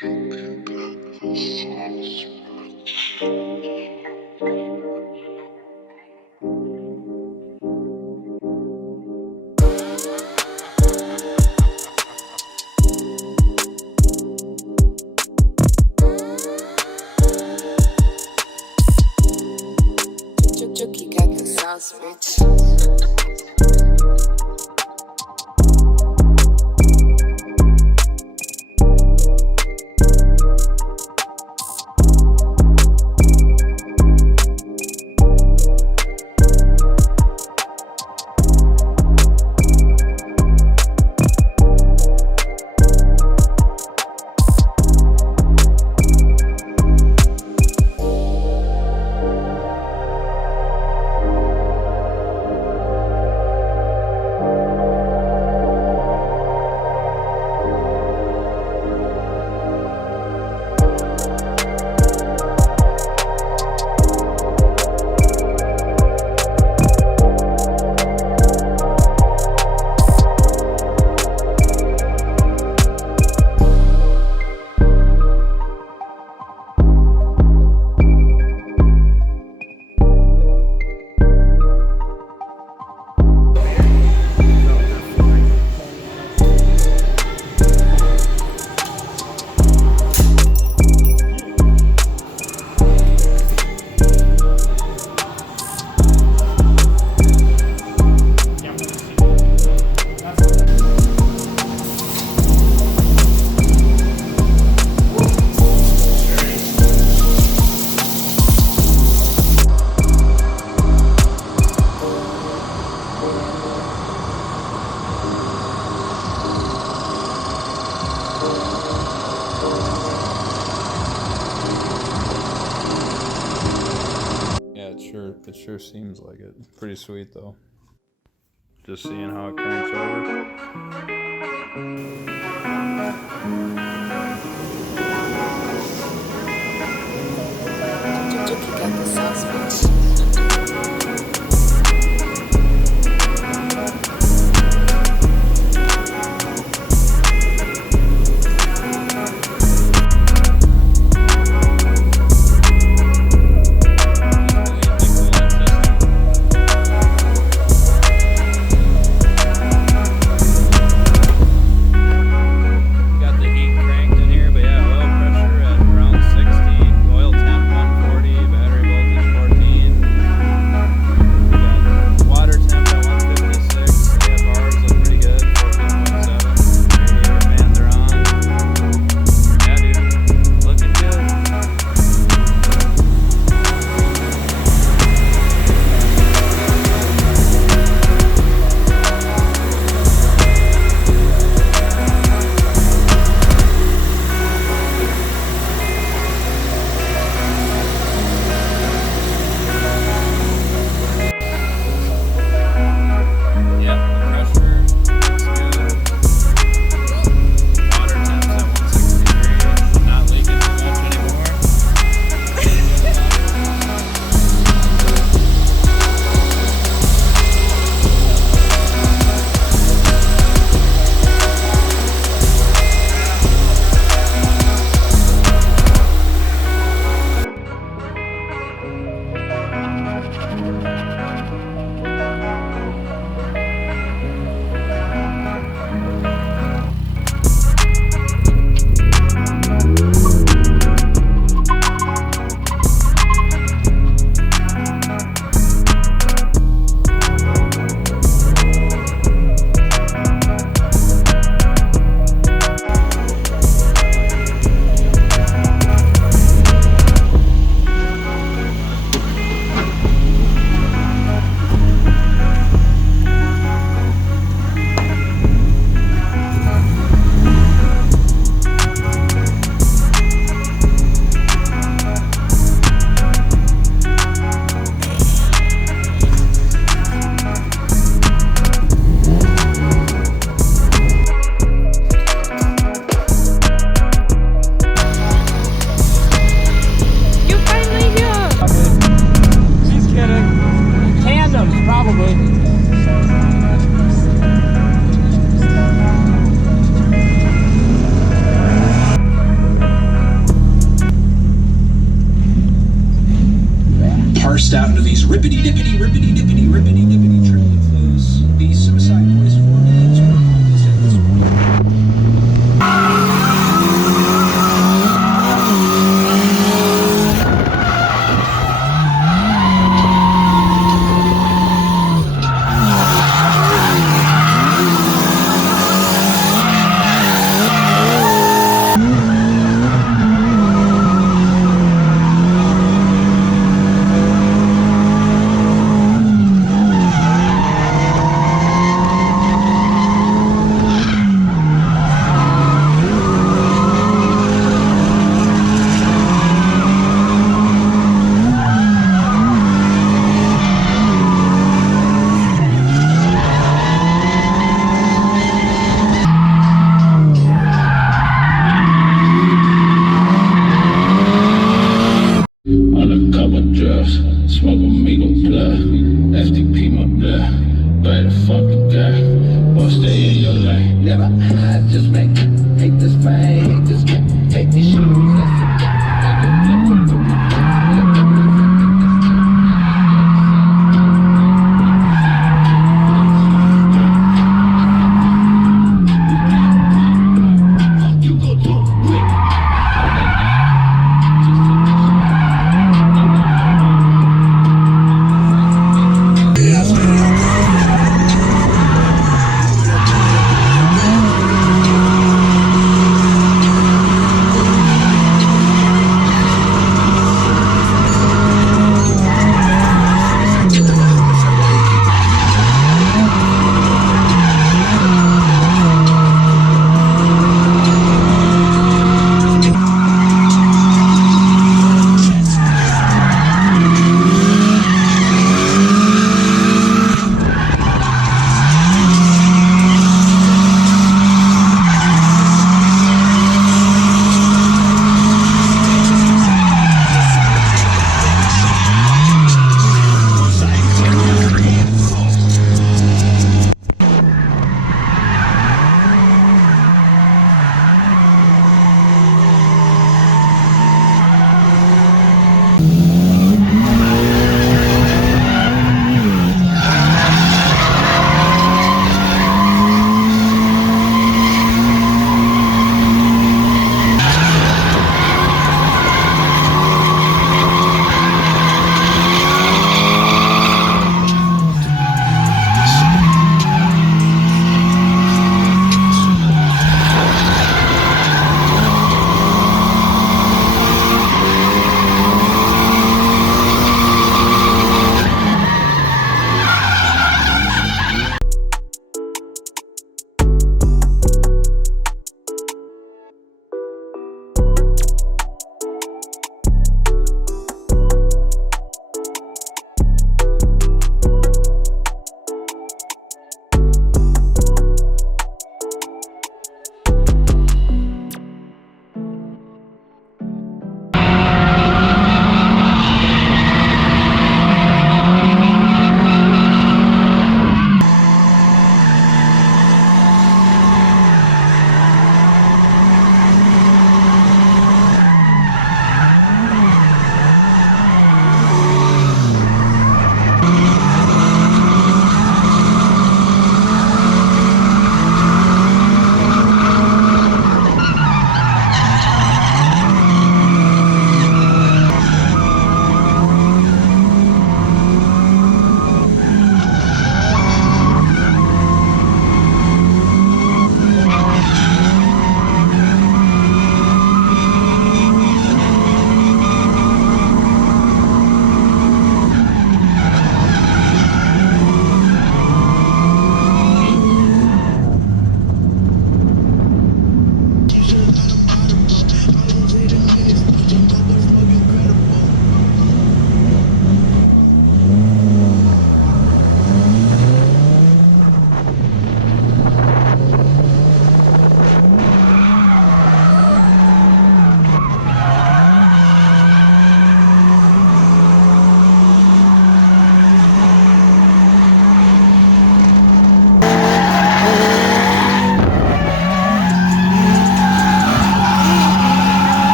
Chucky got the sauce, bitch. It sure seems like it. Pretty sweet though. Just seeing how it cranks over. Chucky got the sauce, bitch. Rippity dippity, rippity dippity, rippity dippity, triplet flows. The Suicide Boys formulas were always at this point. On a couple drugs, smoke amigo blood, FTP my blood, better fucking guy, or stay in your lane. Never, I just make hate this pain, hate this game, take these you go do it.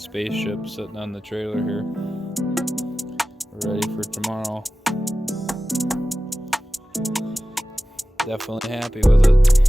spaceship sitting on the trailer here. We're ready for tomorrow. Definitely happy with it.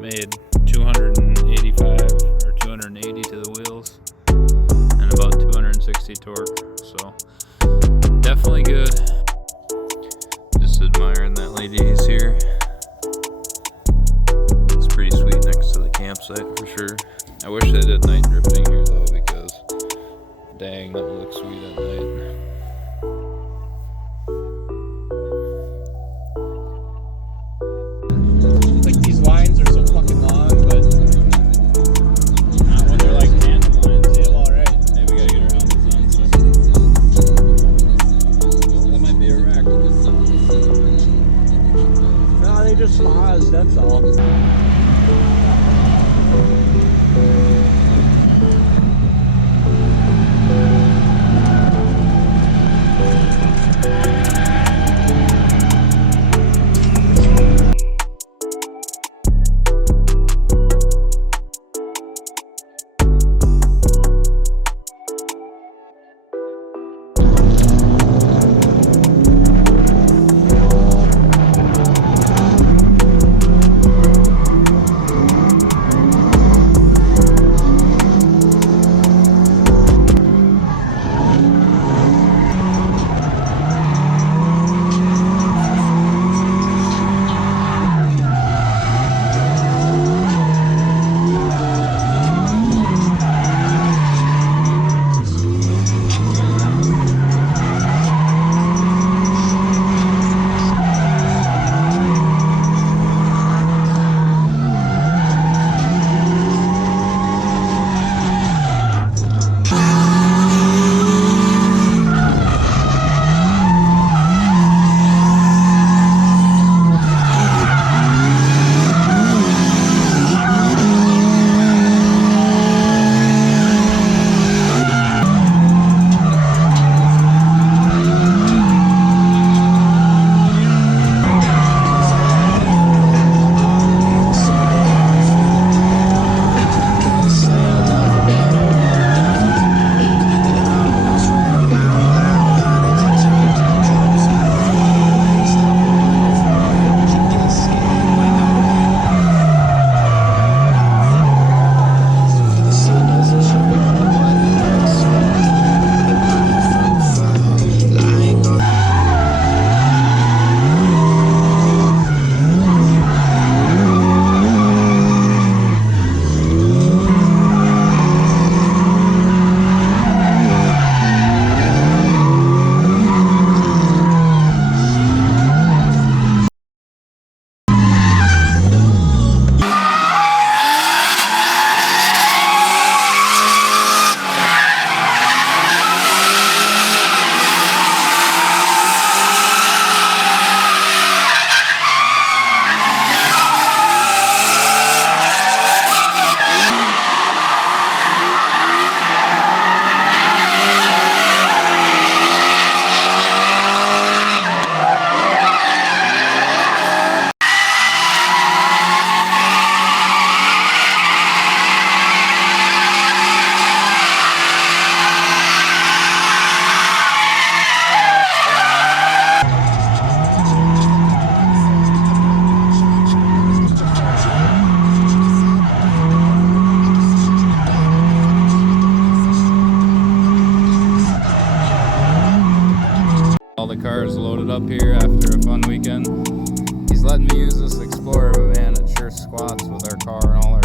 Made 285 or 280 to the wheels and about 260 torque, so definitely good. Just admiring that lady who's here. Looks pretty sweet next to the campsite for sure. I wish they did night drifting here though, because dang, that would look sweet at night. Like these lines are so fucking long, but not when they're like tandem lines. Yeah, well, right. Hey, we gotta get our helmets on. So. That might be a wreck. No, they just paused, that's all. All the cars loaded up here after a fun weekend. He's letting me use this Explorer, but man, it sure squats with our car and all our